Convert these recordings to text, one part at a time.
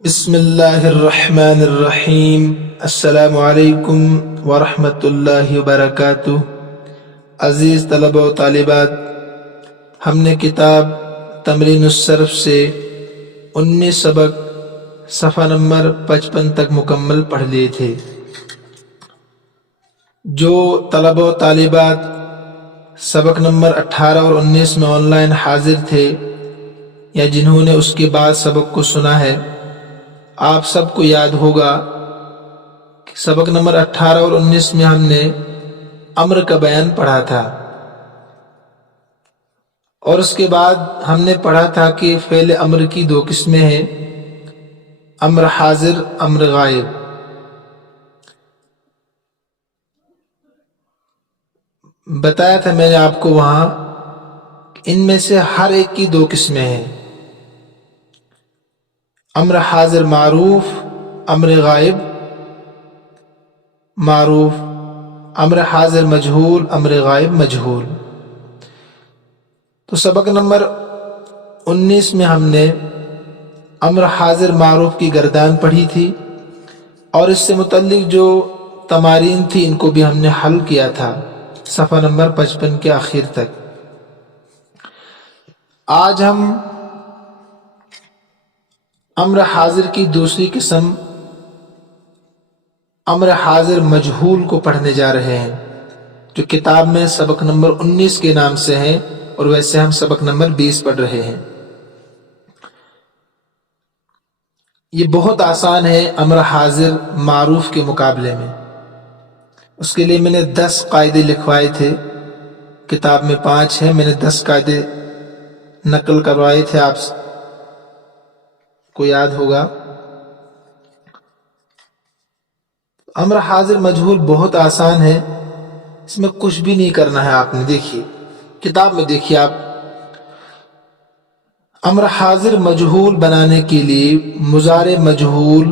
بسم اللہ الرحمن الرحیم۔ السلام علیکم ورحمۃ اللہ وبرکاتہ۔ عزیز طلبہ و طالبات، ہم نے کتاب تمرین الصرف سے 19 سبق صفحہ نمبر 55 تک مکمل پڑھ لیے تھے۔ جو طلبہ و طالبات سبق نمبر 18 اور 19 میں آن لائن حاضر تھے یا جنہوں نے اس کے بعد سبق کو سنا ہے، آپ سب کو یاد ہوگا کہ سبق نمبر 18 اور 19 میں ہم نے امر کا بیان پڑھا تھا، اور اس کے بعد ہم نے پڑھا تھا کہ فعل امر کی دو قسمیں ہیں، امر حاضر، امر غائب۔ بتایا تھا میں نے آپ کو وہاں ان میں سے ہر ایک کی دو قسمیں ہیں، امر حاضر معروف، امر غائب معروف، امر حاضر مجہول، امر غائب مجہول۔ تو سبق نمبر 19 میں ہم نے امر حاضر معروف کی گردان پڑھی تھی، اور اس سے متعلق جو تمارین تھی ان کو بھی ہم نے حل کیا تھا صفحہ نمبر 55 کے آخر تک۔ آج ہم امر حاضر کی دوسری قسم امر حاضر مجہول کو پڑھنے جا رہے ہیں، جو کتاب میں سبق نمبر 19 کے نام سے ہیں، اور ویسے ہم سبق نمبر 20 پڑھ رہے ہیں۔ یہ بہت آسان ہے امر حاضر معروف کے مقابلے میں۔ اس کے لیے میں نے 10 قاعدے لکھوائے تھے، کتاب میں 5 ہیں، میں نے 10 قاعدے نقل کروائے تھے، آپ کو یاد ہوگا۔ امر حاضر مجہول بہت آسان ہے، اس میں کچھ بھی نہیں کرنا ہے آپ نے۔ دیکھیے کتاب میں، دیکھیے آپ، امر حاضر مجہول بنانے کے لیے مضارع مجہول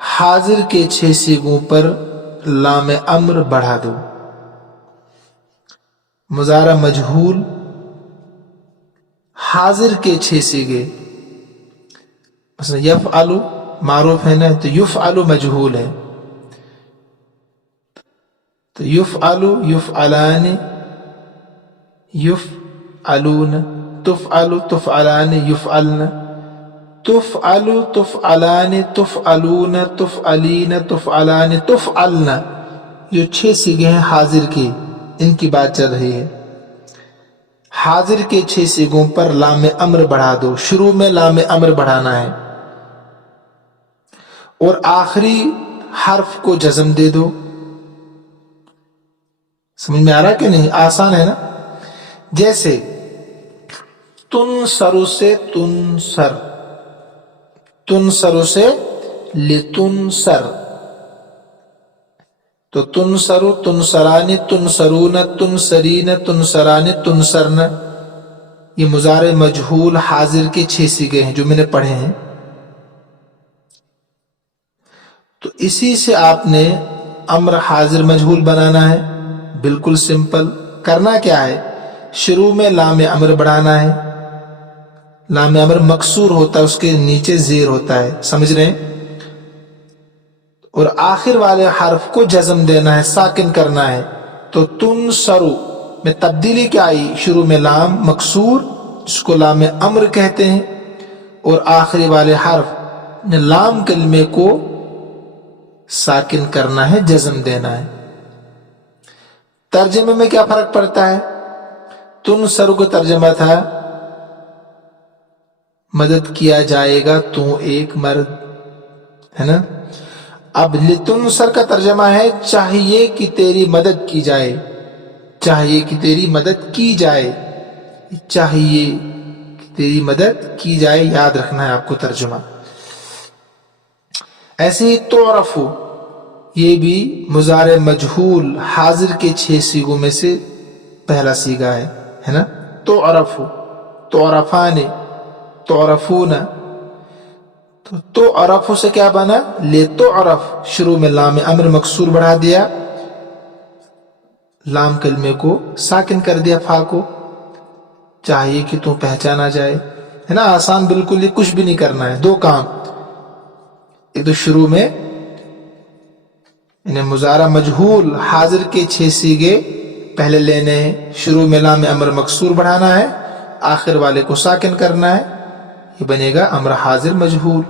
حاضر کے 6 صیغوں پر لام امر بڑھا دو۔ مضارع مجہول حاضر کے 6 صیغے، مثلا یفعل معروف ہے نا، تو یفعل مجہول ہے، تو یفعل، یفعلان، یفعلون، تفعل، تفعلان، یفعلن، تفعل، تفعلان، تفعلون، تفعلین، تفعلان، تفعلن۔ جو 6 صیغے ہیں حاضر کے، ان کی بات چل رہی ہے۔ حاضر کے 6 صیغوں پر لام امر بڑھا دو، شروع میں لام امر بڑھانا ہے، اور آخری حرف کو جزم دے دو۔ سمجھ میں آ رہا کہ نہیں؟ آسان ہے نا۔ جیسے تنصر سے تنصر، تنصر سے لتنصر، تو تنصر، تنصران، تنصرون، تنصرین، تنصران، تنصرن، یہ مضارع مجہول حاضر کے 6 صیغے ہیں جو میں نے پڑھے ہیں۔ تو اسی سے آپ نے امر حاضر مجہول بنانا ہے، بالکل سمپل۔ کرنا کیا ہے؟ شروع میں لام امر بڑھانا ہے، لام امر مکسور ہوتا ہے، اس کے نیچے زیر ہوتا ہے، سمجھ رہے ہیں؟ اور آخر والے حرف کو جزم دینا ہے، ساکن کرنا ہے۔ تو تنصرو میں تبدیلی کیا آئی؟ شروع میں لام مکسور جس کو لام امر کہتے ہیں، اور آخری والے حرف لام کلمے کو ساکن کرنا ہے، جزم دینا ہے۔ ترجمے میں کیا فرق پڑتا ہے؟ تنصرو کا ترجمہ تھا مدد کیا جائے گا تو ایک مرد، ہے نا۔ اب لتنصر کا ترجمہ ہے چاہیے کہ تیری مدد کی جائے، چاہیے کہ تیری مدد کی جائے، چاہیے کہ تیری مدد کی جائے، یاد رکھنا ہے آپ کو ترجمہ۔ ایسے ہی تعرفو، یہ بھی مضارع مجہول حاضر کے 6 صیغوں میں سے پہلا صیغہ ہے نا۔ تعرفو، تعرفان، تعرفون، تو عرف سے کیا بنا؟ لتعرف، شروع میں لام امر مکسور بڑھا دیا، لام کلمے کو ساکن کر دیا، فا کو، چاہیے کہ تو پہچانا جائے، ہے نا, آسان بالکل, یہ کچھ بھی نہیں کرنا ہے. دو کام, ایک تو شروع میں انہیں مضارع مجہول حاضر کے 6 صیغے پہلے لینے ہیں, شروع میں لام امر مکسور بڑھانا ہے, آخر والے کو ساکن کرنا ہے, یہ بنے گا امر حاضر مجہول.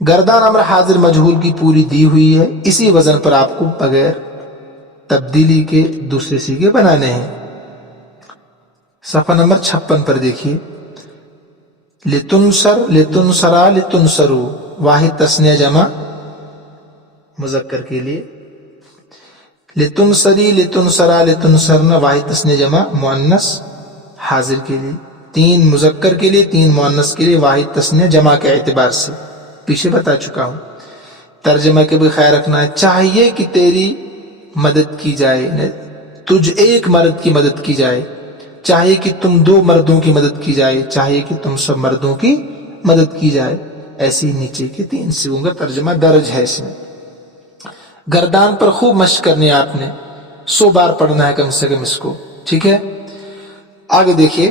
گردان امر حاضر مجہول کی پوری دی ہوئی ہے, اسی وزن پر آپ کو بغیر تبدیلی کے دوسرے صیغے بنانے ہیں. صفحہ نمبر 56 پر دیکھیے, لتنصر لتنصرا لتنصرو, واحد تثنیہ جمع مذکر کے لیے, لتنصری لتنصرا لتنصرن, واحد تثنیہ جمع مؤنث حاضر کے لیے, 3 مذکر کے لیے 3 مؤنث کے لیے, واحد تثنیہ جمع کے اعتبار سے پیچھے بتا چکا ہوں. ترجمہ کے بھی خیال رکھنا ہے, چاہیے کہ تیری مدد کی جائے, تجھ ایک مرد کی مدد کی جائے, چاہیے کہ تم 2 مردوں کی مدد کی جائے, چاہیے کہ تم سب مردوں کی مدد کی جائے. ایسی نیچے کے 3 صیغوں کا ترجمہ درج ہے اس میں. گردان پر خوب مشق کرنی ہے آپ نے, 100 بار پڑھنا ہے کم سے کم اس کو, ٹھیک ہے. آگے دیکھیے,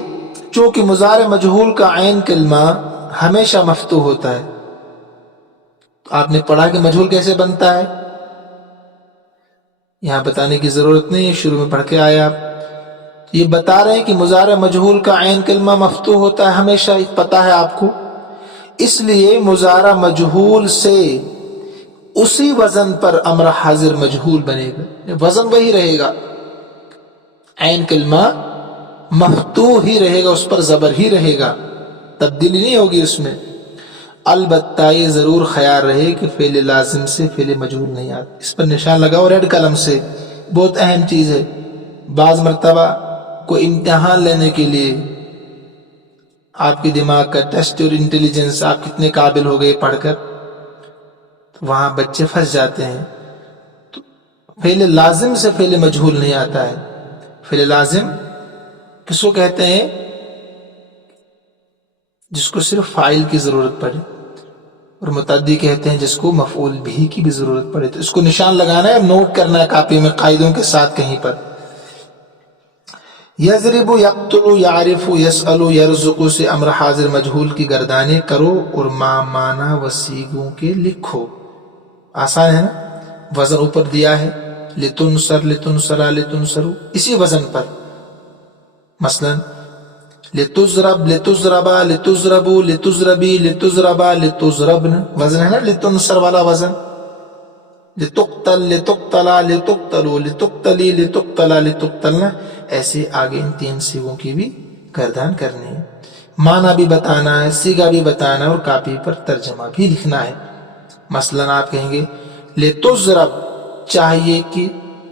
چونکہ مضارع مجہول کا عین کلمہ ہمیشہ مفتوح ہوتا ہے, آپ نے پڑھا کہ مجہول کیسے بنتا ہے, یہاں بتانے کی ضرورت نہیں ہے, شروع میں پڑھ کے آئے آپ. یہ بتا رہے ہیں کہ مضارع مجہول کا عین کلمہ مفتوح ہوتا ہے ہمیشہ, پتہ ہے آپ کو, اس لیے مضارع مجہول سے اسی وزن پر امر حاضر مجہول بنے گا, وزن وہی رہے گا, عین کلمہ مفتوح ہی رہے گا, اس پر زبر ہی رہے گا, تبدیلی نہیں ہوگی اس میں. البتہ یہ ضرور خیال رہے کہ فعل لازم سے فعل مجہول نہیں آتا, اس پر نشان لگاؤ ریڈ قلم سے, بہت اہم چیز ہے. بعض مرتبہ کوئی امتحان لینے کے لیے آپ کے دماغ کا ٹیسٹ اور انٹیلیجنس, آپ کتنے قابل ہو گئے پڑھ کر, وہاں بچے پھنس جاتے ہیں. تو فعل لازم سے فعل مجہول نہیں آتا ہے. فعل لازم کس کو کہتے ہیں؟ جس کو صرف فاعل کی ضرورت پڑے, اور متعدی کہتے ہیں جس کو مفعول بھی کی بھی ضرورت پڑے. تو اس کو نشان لگانا ہے اور نوٹ کرنا ہے کاپی میں قاعدوں کے ساتھ کہیں پر. یضرب, یقتل, یعرف, یسأل, یرزق سے امر حاضر مجہول کی گردانیں کرو اور معنی و صیغوں کے لکھو. آسان ہے نا, وزن اوپر دیا ہے, لتنصر لتنصرا لتنصرو, اسی وزن پر. مثلا لتضرب لتضربا لتضربو لتضربی لتضربا لتضربن, وزن ہے نا لتنصر والا وزن. لتقتل لتقتلا لتقتلو لتقتلی لتقتلا لتقتلنا, ایسے آگے ان 3 صیغوں کی بھی گردان کرنی ہے. معنی بھی بتانا ہے, صیغہ بھی بتانا ہے, اور کاپی پر ترجمہ بھی لکھنا ہے. مثلا آپ کہیں گے لتضرب, چاہیے کہ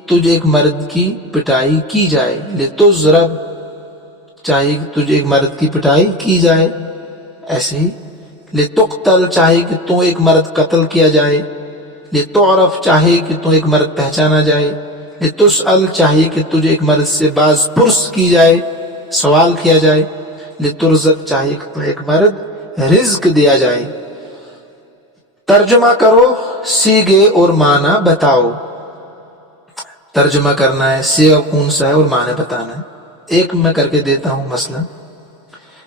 تجھ ایک مرد کی پٹائی کی جائے. لتضرب, چاہیے کہ تجھ ایک مرد کی پٹائی کی جائے. ایسے ہی لتقتل, چاہیے کہ تو ایک مرد قتل کیا جائے. لتعرف, چاہیے کہ تو ایک مرد پہچانا جائے. لتسأل, چاہیے کہ تجھے ایک مرد سے باز پرس کی جائے, سوال کیا جائے. لترزق, چاہیے کہ تو ایک مرد رزق دیا جائے. ترجمہ کرو, صیغے اور معنی بتاؤ. ترجمہ کرنا ہے, صیغہ کون سا ہے اور معنی بتانا ہے. ایک میں کر کے دیتا ہوں. مثلا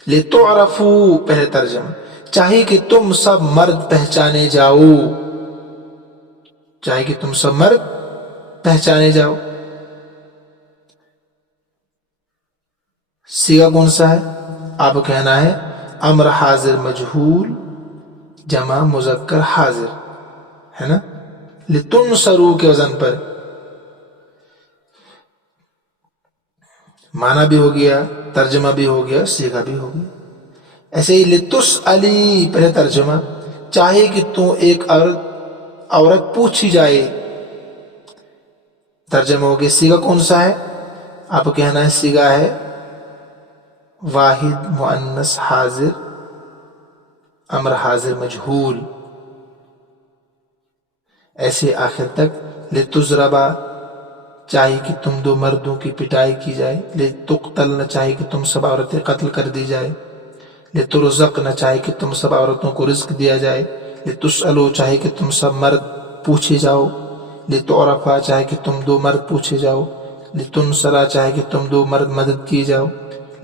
لتعرفوا, پہلے ترجمہ, چاہیے کہ تم سب مرد پہچانے جاؤ. چاہیے کہ تم سب مرد پہچانے جاؤ. صیغہ کون سا ہے؟ آپ کو کہنا ہے امر حاضر مجہول جمع مذکر حاضر, ہے نا, لتنصرو کے وزن پر. معنی بھی ہو گیا, ترجمہ بھی ہو گیا, صیغہ بھی ہو گیا. ایسے ہی لتسألی, پہلے ترجمہ, چاہیے کہ تو ایک عورت پوچھی جائے. ترجمہ ہو گیا. صیغہ کون سا ہے؟ آپ کو کہنا ہے صیغہ ہے واحد مؤنث حاضر امر حاضر مجہول. ایسے آخر تک. لتضربا, چاہیے کہ تم 2 مردوں کی پٹائی کی جائے. لتقتلن, چاہیے کہ تم سب عورتیں قتل کر دی جائے. لترزقن, چاہیے کہ تم سب عورتوں کو رزق دیا جائے. لتسألو, چاہیے کہ تم سب مرد پوچھے جاؤ. لتعرفا, چاہے کہ تم 2 مرد پوچھے جاؤ. لتنصرا, چاہے کہ تم 2 مرد مدد کیے جاؤ.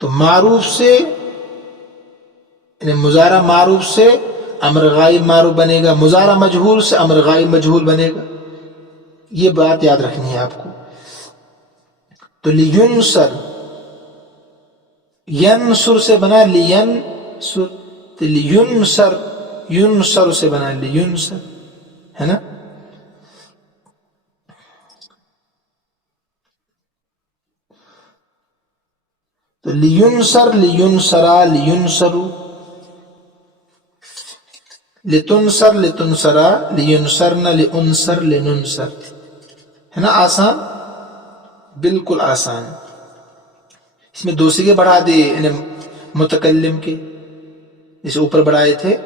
تو معروف سے یعنی مضارع معروف سے امر غائب معروف بنے گا، مضارع مجہول سے امر غائب مجہول بنے گا. یہ بات یاد رکھنی ہے آپ کو. تو لینصر، ینصر سے بنا لینصر، تو لینصر، ینصر سے بنا لینصر، ہے نا. تو لینصر، لینصرا، لینصرو، لتنصر، لتنصرا، لینصرن، لانصر، لننصر، ہے نا. آسان، بالکل آسان. اس میں دو صیغے بڑھا دیے یعنی متکلم کے، جسے اوپر بڑھائے تھے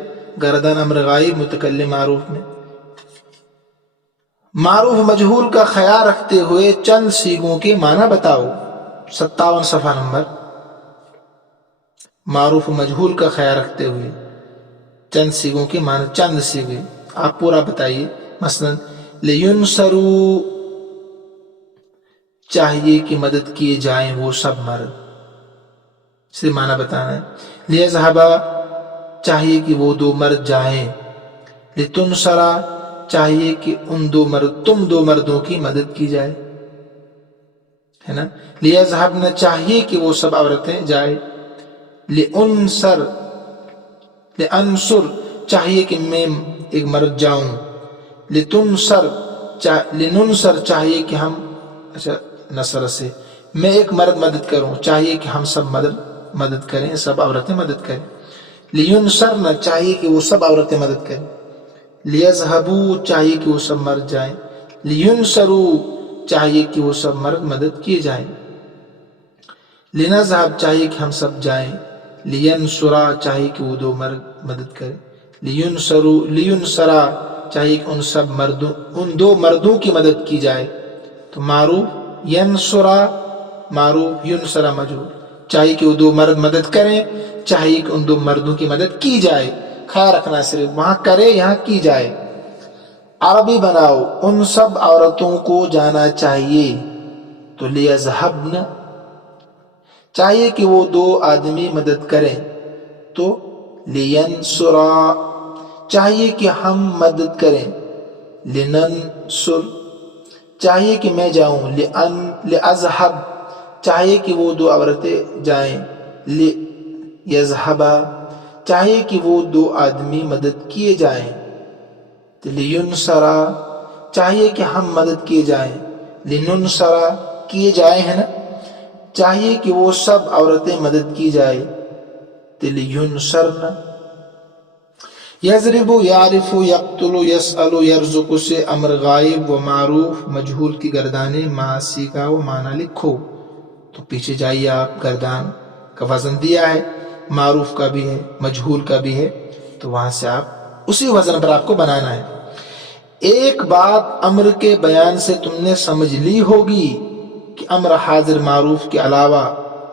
گردان امر غائب متکلم معروف میں. معروف مجہول کا خیال رکھتے ہوئے چند صیغوں کے معنی بتاؤ. 57 صفحہ نمبر. معروف مجہول کا خیال رکھتے ہوئے چند صیغوں کے معنی، چند صیغے آپ پورا بتائیے. مثلا لینصرو، چاہیے کہ مدد کیے جائیں وہ سب مرد، سے معنی بتانا ہے. لیذہبا، چاہیے کہ وہ دو مرد جائیں. لتنصرا، چاہیے کہ ان دو مرد، تم دو مردوں کی مدد کی جائے، ہے نا. لیذہبن، چاہیے کہ وہ سب عورتیں جائیں. لانصر، لانصر، چاہیے کہ میں ایک مرد جاؤں. لتنصر، لننصر، چاہیے کہ ہم، اچھا نصر سے میں ایک مرد مدد کروں، چاہیے کہ ہم سب مدد کریں، سب عورتیں مدد کریں. لینصرن، چاہیے کہ وہ سب عورتیں مدد کریں. لیذہبوا، چاہیے کہ وہ سب مرد جائیں. لینصروا، چاہیے کہ وہ سب مرد مدد کیے جائیں. لنذہب، چاہیے کہ ہم سب جائیں. لینصرا، چاہیے کہ وہ دو مرد مدد کریں. لینصروا، لینصرا، چاہیے کہ ان دو مردوں کی مدد کی جائے. تو معروف ینصرا معروف، ینصرا مجہول. چاہیے کہ وہ دو مرد مدد کریں، چاہیے کہ ان دو مردوں کی مدد کی جائے. خیال رکھنا صرف وہاں کرے یہاں کی جائے. عربی بناؤ، ان سب عورتوں کو جانا چاہیے. تو لیذہبن، چاہیے کہ وہ دو آدمی مدد کریں. تو لینصرا، چاہیے کہ ہم مدد کریں. لننصر، چاہیے کہ میں جاؤں. لأذہب، چاہیے کہ وہ دو عورتیں جائیں. لیذہبا، چاہیے کہ وہ دو آدمی مدد کیے جائیں. لینصرا، چاہیے کہ ہم مدد کیے جائیں. لننصرا، کیے جائیں ہے نا، چاہیے کہ وہ سب عورتیں مدد کی جائے. لینصرن. یضرب، یعرف، یقتل، یسأل، یرزق سے امر غائب و معروف مجہول کی گردانیں معاصی کا وہ معنی لکھو. تو پیچھے جائیے آپ، گردان کا وزن دیا ہے، معروف کا بھی ہے مجہول کا بھی ہے، تو وہاں سے آپ اسی وزن پر آپ کو بنانا ہے. ایک بات امر کے بیان سے تم نے سمجھ لی ہوگی کہ امر حاضر معروف کے علاوہ،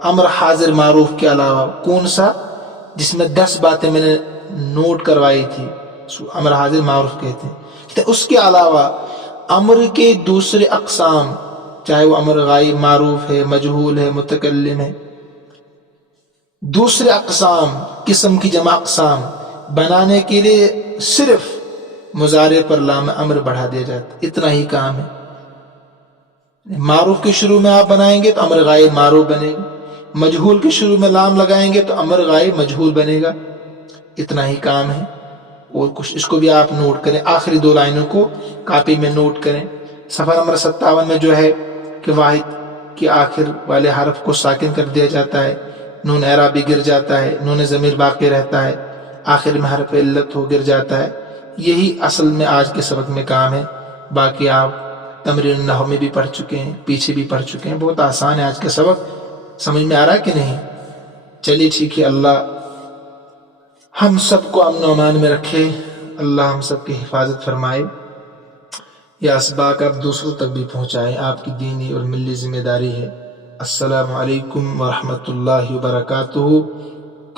امر حاضر معروف کے علاوہ کون سا، جس میں 10 باتیں میں نے نوٹ کروائی تھی، امر حاضر معروف کہتے ہیں. اس کے علاوہ امر کے دوسرے اقسام، چاہے وہ امر غائب معروف ہے، مجہول ہے، متکلم ہے، دوسرے اقسام، قسم کی جمع اقسام بنانے کے لیے صرف مضارع پر لام امر بڑھا دیا جاتا. اتنا ہی کام ہے. معروف کے شروع میں آپ بنائیں گے تو امر غائب معروف بنے گا، مجہول کے شروع میں لام لگائیں گے تو امر غائب مجہول بنے گا. اتنا ہی کام ہے. اور کچھ اس کو بھی آپ نوٹ کریں، آخری 2 لائنوں کو کاپی میں نوٹ کریں. صفحہ نمبر 57 میں جو ہے کہ واحد کے آخر والے حرف کو ساکن کر دیا جاتا ہے، نون اعرابی گر جاتا ہے، نون ضمیر باقی رہتا ہے، آخر میں حرف علت ہو گر جاتا ہے. یہی اصل میں آج کے سبق میں کام ہے. باقی آپ تمرین النحو میں بھی پڑھ چکے ہیں، پیچھے بھی پڑھ چکے ہیں. بہت آسان ہے آج کا سبق. سمجھ میں آ رہا ہے کہ نہیں؟ چلیے ٹھیک ہے. اللہ ہم سب کو امن و امان میں رکھے، اللہ ہم سب کی حفاظت فرمائے. یہ اسباق آپ دوسروں تک بھی پہنچائیں، آپ کی دینی اور ملی ذمہ داری ہے. السلام علیکم ورحمۃ اللہ وبرکاتہ.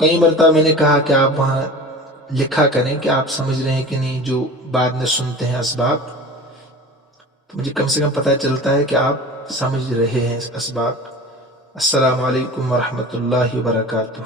کئی مرتبہ میں نے کہا کہ آپ وہاں لکھا کریں کہ آپ سمجھ رہے ہیں کہ نہیں، جو بعد میں سنتے ہیں اسباق، تو مجھے کم سے کم پتہ چلتا ہے کہ آپ سمجھ رہے ہیں اسباق. السلام علیکم ورحمۃ اللہ وبرکاتہ.